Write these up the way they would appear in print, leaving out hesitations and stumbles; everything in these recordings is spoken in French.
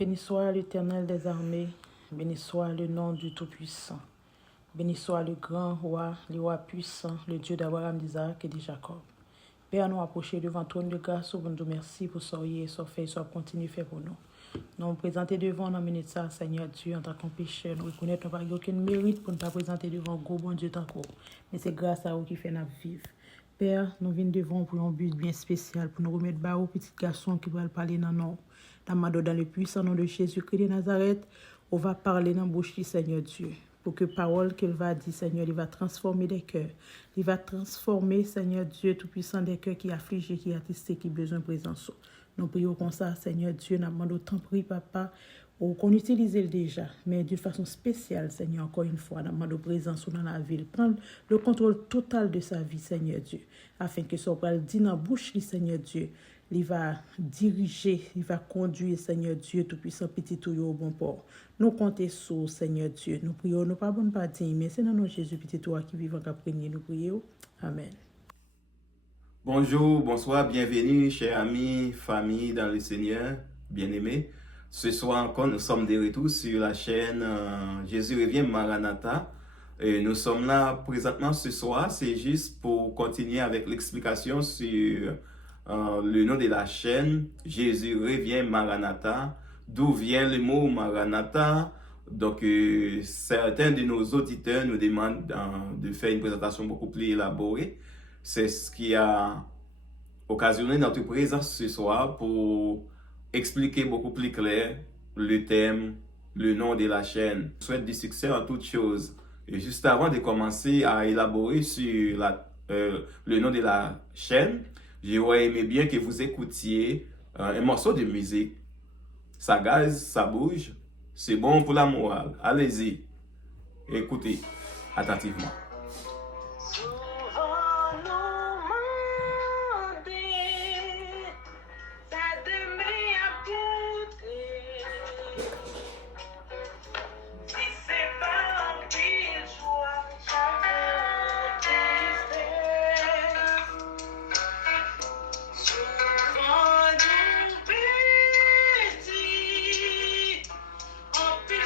Béni soit l'Éternel des armées, béni soit le nom du Tout-Puissant. Béni soit le grand roi, le roi puissant, le Dieu d'Abraham, d'Isaac et de Jacob. Père, nous approcher devant ton de grâce, nous nous merci pour ce que ce fait, ce continue faire pour nous. Nous nous présenter devant nous, minute ça, Seigneur Dieu, en tant que pécheur. Nous reconnaissons que nous n'avons aucun mérite pour nous présenter devant gros bon Dieu tant qu'on. Mais c'est grâce à vous qui fait nous vivre. Père, nous venons devant pour un but bien spécial, pour nous remettre bas aux petits garçons qui veulent parler dans nous. Dans le puissant nom de Jésus-Christ de Nazareth, on va parler dans la bouche du Seigneur Dieu. Pour que parole qu'il va dire, Seigneur, il va transformer des cœurs. Il va transformer, Seigneur Dieu, tout-puissant, des cœurs qui affligés, qui attristés, qui besoin de présence. Nous prions comme ça, Seigneur Dieu, nous demandons autant prix, Papa, qu'on utilise déjà, mais d'une façon spéciale, Seigneur, encore une fois, nous demandons présence dans la ville. Prendre le contrôle total de sa vie, Seigneur Dieu, afin que ce soit dit dans la bouche, Seigneur Dieu, il va diriger, il va conduire, Seigneur Dieu, tout-puissant, petit tout au bon port. Nous comptons sur, Seigneur Dieu. Nous prions, nous pas bonne partie, mais c'est dans nos Jésus, petit toi qui vivons qu'à prier, nous prions. Amen. Bonjour, bonsoir, bienvenue, chers amis, famille dans le Seigneur, bien-aimés. Ce soir encore, nous sommes de retour sur la chaîne Jésus revient Maranatha. Et nous sommes là présentement ce soir, c'est juste pour continuer avec l'explication sur le nom de la chaîne, Jésus revient Maranatha. D'où vient le mot Maranatha? Donc, certains de nos auditeurs nous demandent de faire une présentation beaucoup plus élaborée. C'est ce qui a occasionné notre présence ce soir pour expliquer beaucoup plus clair le thème, le nom de la chaîne. Je souhaite du succès en toutes choses. Et juste avant de commencer à élaborer sur le nom de la chaîne, j'aurais aimé bien que vous écoutiez un morceau de musique. Ça gaze, ça bouge, c'est bon pour la morale. Allez-y, écoutez attentivement.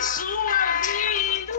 Sua vida,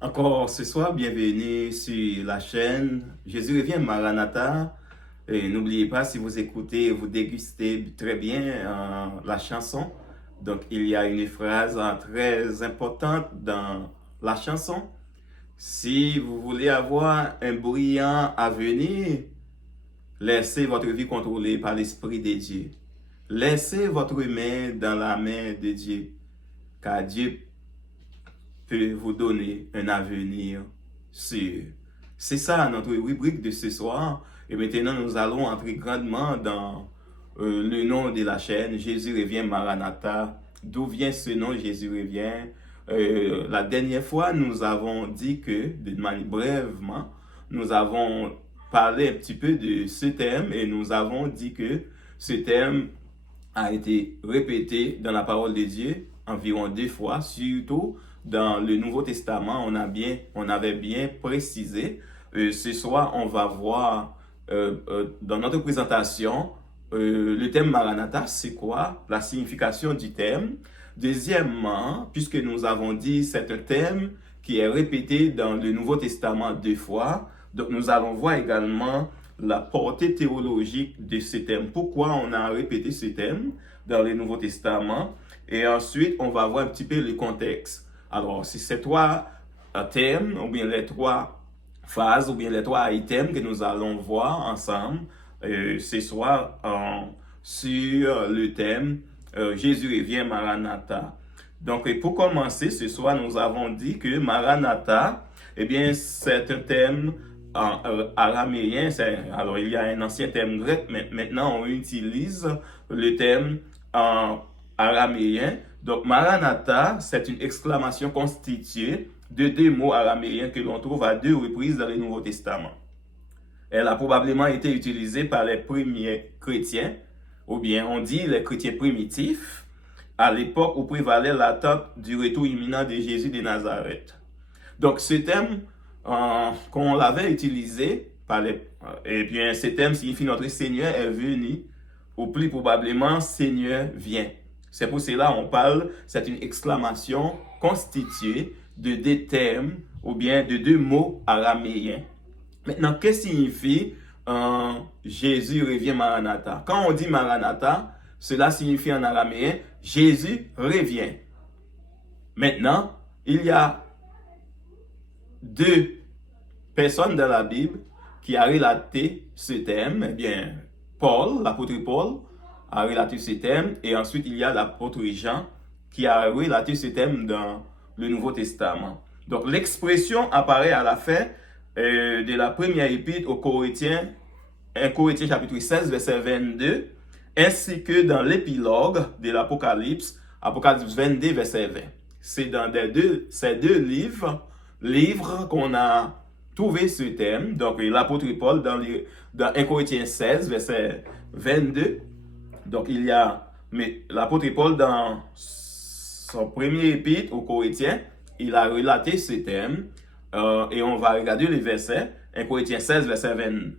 Encore ce soir, bienvenue sur la chaîne Jésus revient Maranatha. Et n'oubliez pas, si vous écoutez, vous dégustez très bien la chanson. Donc, il y a une phrase très importante dans la chanson. Si vous voulez avoir un brillant avenir, laissez votre vie contrôlée par l'Esprit de Dieu. Laissez votre main dans la main de Dieu, car Dieu peut vous donner un avenir sûr. C'est ça notre rubrique de ce soir. Et maintenant, nous allons entrer grandement dans le nom de la chaîne, Jésus revient Maranatha. D'où vient ce nom, Jésus revient? La dernière fois, nous avons dit que, de manière brièvement, nous avons parlé un petit peu de ce thème et nous avons dit que ce thème a été répété dans la parole de Dieu environ 2 fois, surtout dans le Nouveau Testament. On avait bien précisé. Ce soir, on va voir dans notre présentation le thème Maranatha, c'est quoi? La signification du thème. Deuxièmement, puisque nous avons dit c'est un thème qui est répété dans le Nouveau Testament 2 fois, donc nous allons voir également la portée théologique de ce thème. Pourquoi on a répété ce thème dans le Nouveau Testament? Et ensuite, on va voir un petit peu le contexte. Alors, c'est ces 3 thèmes, ou bien les 3 phases, ou bien les 3 items que nous allons voir ensemble ce soir sur le thème Jésus revient Maranatha. Donc, pour commencer, ce soir, nous avons dit que Maranatha, eh bien, c'est un thème araméen. Alors, il y a un ancien thème grec, mais maintenant, on utilise le thème araméen. Donc, Maranatha, c'est une exclamation constituée de 2 mots araméens que l'on trouve à 2 reprises dans le Nouveau Testament. Elle a probablement été utilisée par les premiers chrétiens, ou bien on dit les chrétiens primitifs, à l'époque où prévalait l'attente du retour imminent de Jésus de Nazareth. Donc, ce thème, qu'on l'avait utilisé, eh bien, ce thème signifie notre Seigneur est venu, ou plus probablement Seigneur vient. C'est pour cela on parle, c'est une exclamation constituée de 2 termes ou bien de 2 mots araméens. Maintenant, qu'est-ce que signifie Jésus revient Maranatha? Quand on dit Maranatha, cela signifie en araméen Jésus revient. Maintenant, il y a 2 personnes dans la Bible qui a relaté ce thème. Eh bien, Paul, l'apôtre Paul, a relaté ce thème, et ensuite il y a l'apôtre Jean qui a relaté ce thème dans le Nouveau Testament. Donc l'expression apparaît à la fin de la première épître aux Corinthiens, 1 Corinthiens chapitre 16 verset 22, ainsi que dans l'épilogue de l'Apocalypse, Apocalypse 22 verset 20. C'est dans ces deux livres qu'on a trouvé ce thème. Donc l'apôtre Paul dans 1 Corinthiens 16 verset 22. Donc, il y a l'apôtre Paul dans son premier épître aux Corinthiens, il a relaté ce thème et on va regarder les versets, 1 Corinthiens 16, verset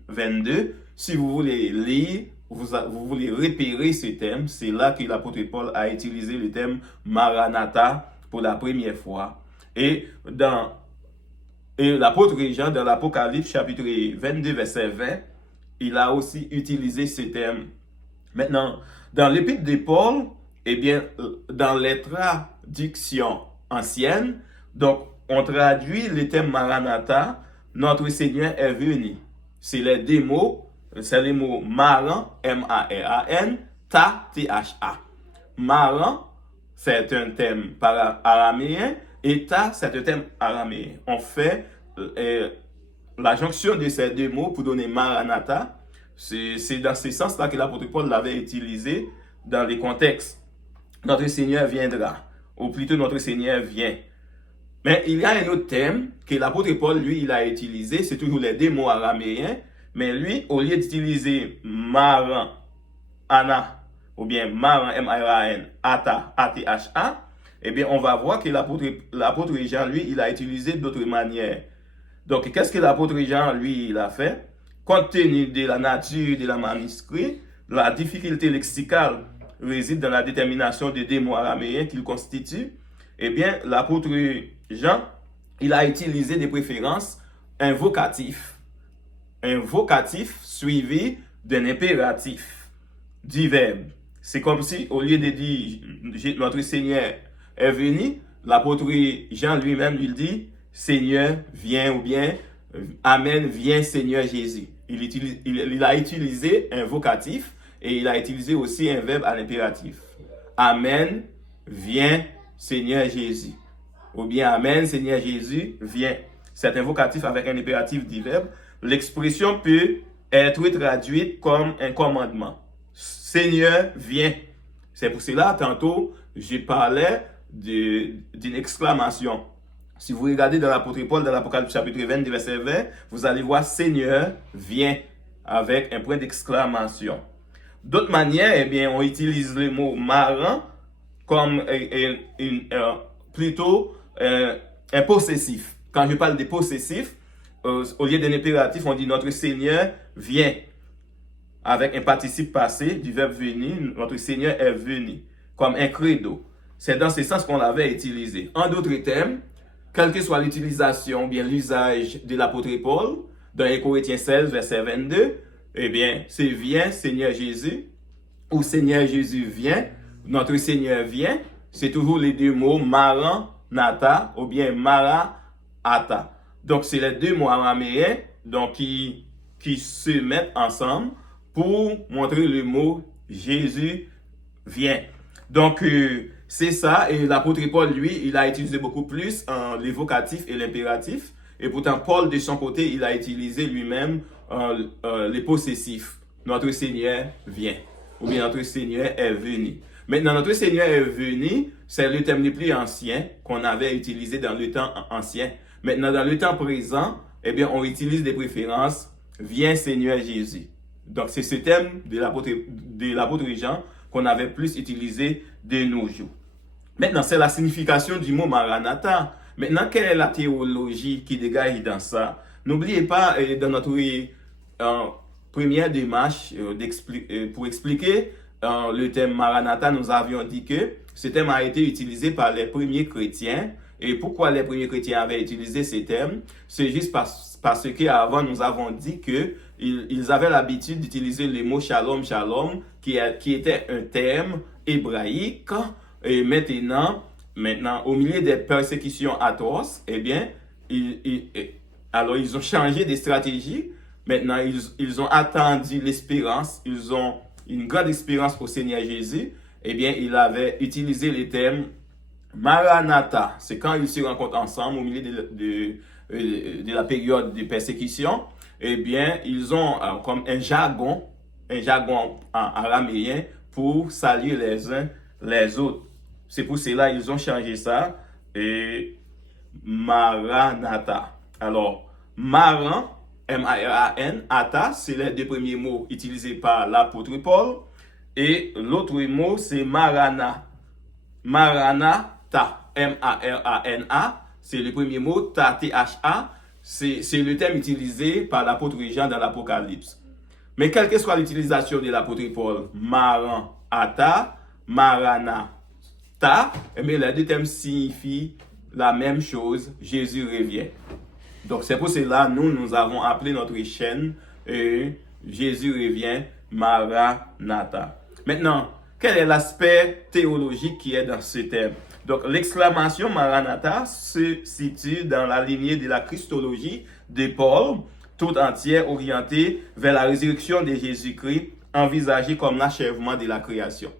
22. Si vous voulez lire, vous voulez repérer ce thème, c'est là que l'apôtre Paul a utilisé le thème Maranatha pour la première fois. Et l'apôtre Jean, dans l'Apocalypse chapitre 22, verset 20, il a aussi utilisé ce thème. Maintenant, dans l'épître de Paul, eh bien, dans les traductions anciennes, donc, on traduit le thème Maranatha, notre Seigneur est venu. C'est les 2 mots, c'est les mots Maran, M-A-R-A-N, Ta, T-H-A. Maran, c'est un thème araméen, et Ta, c'est un thème araméen. On fait la jonction de ces deux mots pour donner Maranatha, c'est dans ce sens-là que l'apôtre Paul l'avait utilisé dans les contextes. Notre Seigneur viendra, ou plutôt notre Seigneur vient. Mais il y a un autre terme que l'apôtre Paul, lui, il a utilisé, c'est toujours les deux mots araméens, mais lui, au lieu d'utiliser Maran, Ana, ou bien Maran, M-A-R-A-N, Ata, A-T-H-A, eh bien, on va voir que l'apôtre Jean, lui, il a utilisé d'autres manières. Donc, qu'est-ce que l'apôtre Jean, lui, il a fait? Compte tenu de la nature de la manuscrit, la difficulté lexicale réside dans la détermination des deux mots araméens qu'il constitue. Eh bien, l'apôtre Jean, il a utilisé des préférences un vocatif suivi d'un impératif du verbe. C'est comme si, au lieu de dire notre Seigneur est venu, l'apôtre Jean lui-même lui dit Seigneur viens, ou bien Amen, viens Seigneur Jésus. Il a utilisé un vocatif et il a utilisé aussi un verbe à l'impératif. Amen, viens Seigneur Jésus. Ou bien Amen, Seigneur Jésus, viens. C'est un vocatif avec un impératif du verbe. L'expression peut être traduite comme un commandement. Seigneur, viens. C'est pour cela, tantôt, je parlais d'une exclamation. Si vous regardez dans l'apôtre Paul, dans l'Apocalypse chapitre 20, verset 20, vous allez voir Seigneur, viens, avec un point d'exclamation. D'autres manières, eh bien, on utilise le mot maran comme plutôt un possessif. Quand je parle de possessif, au lieu d'un impératif, on dit notre Seigneur vient. Avec un participe passé du verbe venir, notre Seigneur est venu. Comme un credo. C'est dans ce sens qu'on l'avait utilisé. En d'autres termes, quelle que soit l'utilisation, bien l'usage de l'apôtre Paul, dans les Corinthiens 16, verset 22, eh bien, c'est viens, Seigneur Jésus, ou Seigneur Jésus vient, notre Seigneur vient, c'est toujours les deux mots Maranatha ou bien Mara-Ata. Donc, c'est les deux mots araméens donc, qui se mettent ensemble pour montrer le mot Jésus vient. Donc, c'est ça. Et l'apôtre Paul, lui, il a utilisé beaucoup plus les vocatifs et l'impératif. Et pourtant, Paul, de son côté, il a utilisé lui-même les possessifs. Notre Seigneur vient. Ou bien notre Seigneur est venu. Maintenant, notre Seigneur est venu, c'est le terme le plus ancien qu'on avait utilisé dans le temps ancien. Maintenant, dans le temps présent, eh bien, on utilise des préférences viens Seigneur Jésus. Donc, c'est ce terme de l'apôtre Jean qu'on avait plus utilisé de nos jours. Maintenant, c'est la signification du mot Maranatha. Maintenant, quelle est la théologie qui dégage dans ça? N'oubliez pas, dans notre première démarche pour expliquer le terme Maranatha, nous avions dit que ce terme a été utilisé par les premiers chrétiens. Et pourquoi les premiers chrétiens avaient utilisé ce terme? C'est juste parce qu'avant, nous avons dit qu'ils avaient l'habitude d'utiliser le mot shalom, shalom, qui était un terme hébraïque. Et maintenant, au milieu des persécutions atroces, eh bien, alors ils ont changé de stratégie. Maintenant, ils ont attendu l'espérance. Ils ont une grande espérance au Seigneur Jésus. Eh bien, ils avaient utilisé le terme Maranatha. C'est quand ils se rencontrent ensemble au milieu de la période de persécution. Eh bien, ils ont comme un jargon araméen pour saluer les uns les autres. C'est pour cela qu'ils ont changé ça et Maranatha. Alors, Maran, M-A-R-A-N, Ata, c'est les deux premiers mots utilisés par l'apôtre Paul. Et l'autre mot, c'est Marana. Maranatha, M-A-R-A-N-A, c'est le premier mot, T-H-A, c'est le terme utilisé par l'apôtre Jean dans l'Apocalypse. Mais quelle que soit l'utilisation de l'apôtre Paul, Maranatha, Maranatha, mais les deux termes signifient la même chose, Jésus revient. Donc c'est pour cela nous avons appelé notre chaîne Jésus revient, Maranatha. Maintenant, quel est l'aspect théologique qui est dans ce terme? Donc l'exclamation Maranatha se situe dans la lignée de la Christologie de Paul, tout entière orientée vers la résurrection de Jésus-Christ, envisagée comme l'achèvement de la création.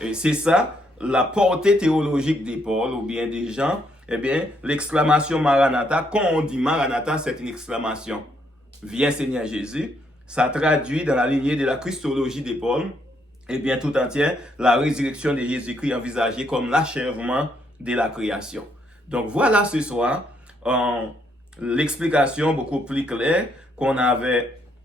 Et c'est ça, la portée théologique de Paul ou bien des gens, Eh bien, l'exclamation Maranatha, quand on dit Maranatha, c'est une exclamation. Viens Seigneur Jésus. Ça traduit dans la lignée de la Christologie de Paul, et bien tout entière, la résurrection de Jésus-Christ envisagée comme l'achèvement de la création. Donc voilà ce soir l'explication beaucoup plus claire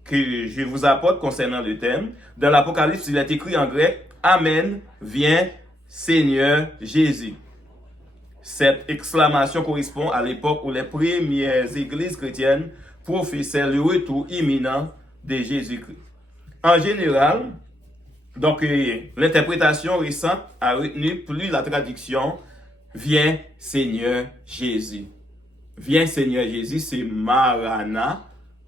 que je vous apporte concernant le thème. Dans l'Apocalypse, il est écrit en grec Amen, viens Seigneur Jésus. Cette exclamation correspond à l'époque où les premières églises chrétiennes professaient le retour imminent de Jésus-Christ. En général, donc l'interprétation récente a retenu plus la traduction Viens Seigneur Jésus. Viens Seigneur Jésus, c'est Marana,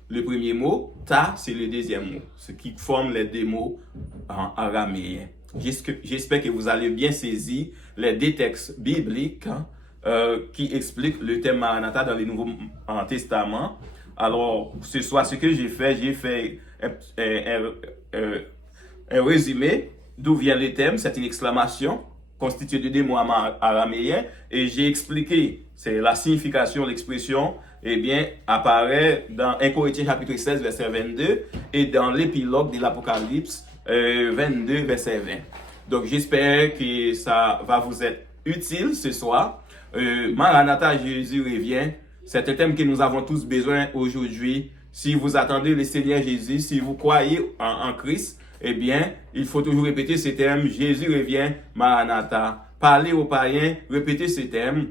le premier mot, Ta, c'est le deuxième mot, ce qui forme les deux mots en araméen. J'espère que vous allez bien saisir les deux textes bibliques qui expliquent le thème Maranatha dans le Nouveau Testament. Alors, ce soir, ce que j'ai fait un résumé d'où vient le thème. C'est une exclamation constituée de deux mots araméens et j'ai expliqué c'est la signification, l'expression, eh bien, apparaît dans 1 Corinthiens chapitre 16, verset 22 et dans l'épilogue de l'Apocalypse 22, verset 20. Donc, j'espère que ça va vous être utile ce soir. Maranatha, Jésus revient. C'est un thème que nous avons tous besoin aujourd'hui. Si vous attendez le Seigneur Jésus, si vous croyez en Christ, eh bien, il faut toujours répéter ce thème. Jésus revient, Maranatha. Parlez aux païens, répétez ce thème.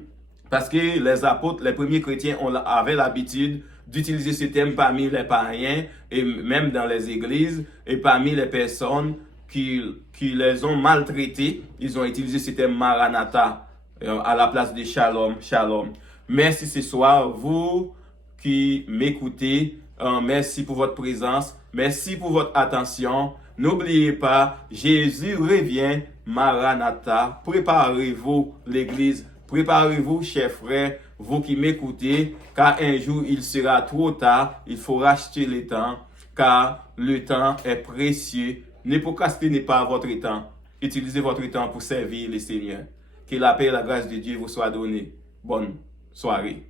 Parce que les apôtres, les premiers chrétiens avaient l'habitude d'utiliser ce thème parmi les païens et même dans les églises et parmi les personnes qui les ont maltraités. Ils ont utilisé ce thème Maranatha à la place de Shalom, Shalom. Merci ce soir, vous qui m'écoutez. Merci pour votre présence. Merci pour votre attention. N'oubliez pas, Jésus revient, Maranatha. Préparez-vous, l'Église. Préparez-vous, chers frères, vous qui m'écoutez, car un jour il sera trop tard. Il faut racheter le temps, car le temps est précieux. Ne procrastinez pas votre temps. Utilisez votre temps pour servir le Seigneur. Que la paix et la grâce de Dieu vous soient données. Bonne soirée.